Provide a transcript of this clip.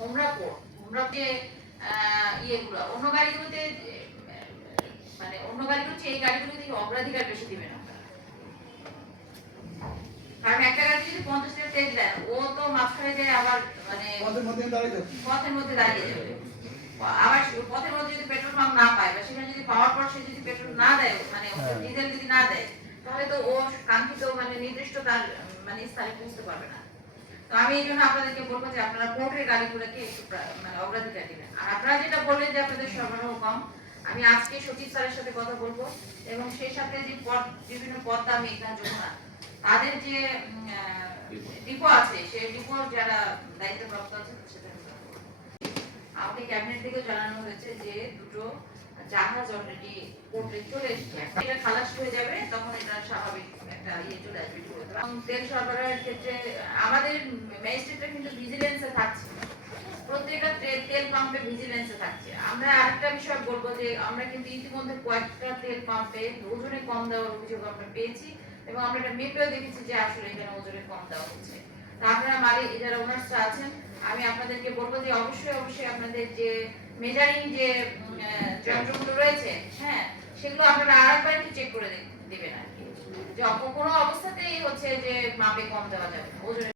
হোমরা port হোমরা যে ইয়েগুলো অন্য গাড়িগুলোতে মানে অন্য গাড়িগুলো এই গাড়িগুলোতে অগ্রাধিকার বেশি দিবেন আপনারা। কারণ একটা গাড়ি যদি 50 লিটার তেল দেয় ও তো মাঝখানে যে আবার মানে পথের মধ্যে দাঁড়িয়ে যাবে। আবার পথের মধ্যে যদি পেট্রোল পাম্প না পায় বা সেখানে যদি পাওয়ার পর সে যদি পেট্রোল না দেয় মানে ডিজেল যদি না দেয় তাহলে তো ও কাঙ্ক্ষিত মানে নির্দিষ্ট তার মানে স্থানে পৌঁছতে পারবে না। তো আমি এই জন্য আপনাদেরকে বলবো যে আপনারা পোর্টের গাড়িগুলোকে একটু মানে অগ্রাধিকার দিবেন। আর আপনারা যেটা বললেন যে আপনাদের সরবরাহ কম, আমি আজকে সচিব স্যারের সাথে কথা বলবো এবং সেই সাথে যে বিভিন্ন পদ্মা মেঘনা যমুনা তাদের যে ডিপো আছে সেই ডিপোর যারা দায়িত্বপ্রাপ্ত আছে সেটা আমাকে ক্যাবিনেট থেকে জানানো হয়েছে যে দুটো জাহাজ অলরেডি পোর্টে চলে এসেছে। এটা খালাস হয়ে যাবে তখন এটা স্বাভাবিক একটা ইয়ে চলে আসবে। এবং তেল সরবরাহের ক্ষেত্রে আমাদের ম্যাজিস্ট্রেটরা কিন্তু ভিজিলেন্সে থাকছে, প্রত্যেকটা তেল পাম্পে ভিজিলেন্সে থাকছে। আমরা আরেকটা বিষয় বলবো যে আমরা কিন্তু ইতিমধ্যে কয়েকটা তেল পাম্পে ওজনে কম দেওয়ার অভিযোগ আমরা পেয়েছি এবং আমরা এটা মেপেও দেখেছি যে আসলে এখানে ওজনে কম দেওয়া হচ্ছে। তা আপনারা মালিক যারা ওনার্সরা আছেন আমি আপনাদেরকে বলবো যে অবশ্যই আপনাদের যে মেজারিং যে যন্ত্রগুলো রয়েছে হ্যাঁ সেগুলো আপনারা আরেকবার একটু চেক করে দিবেন আর কি, যে কোনো অবস্থাতেই হচ্ছে যে মাপে কম দেওয়া যাবে ওজনে।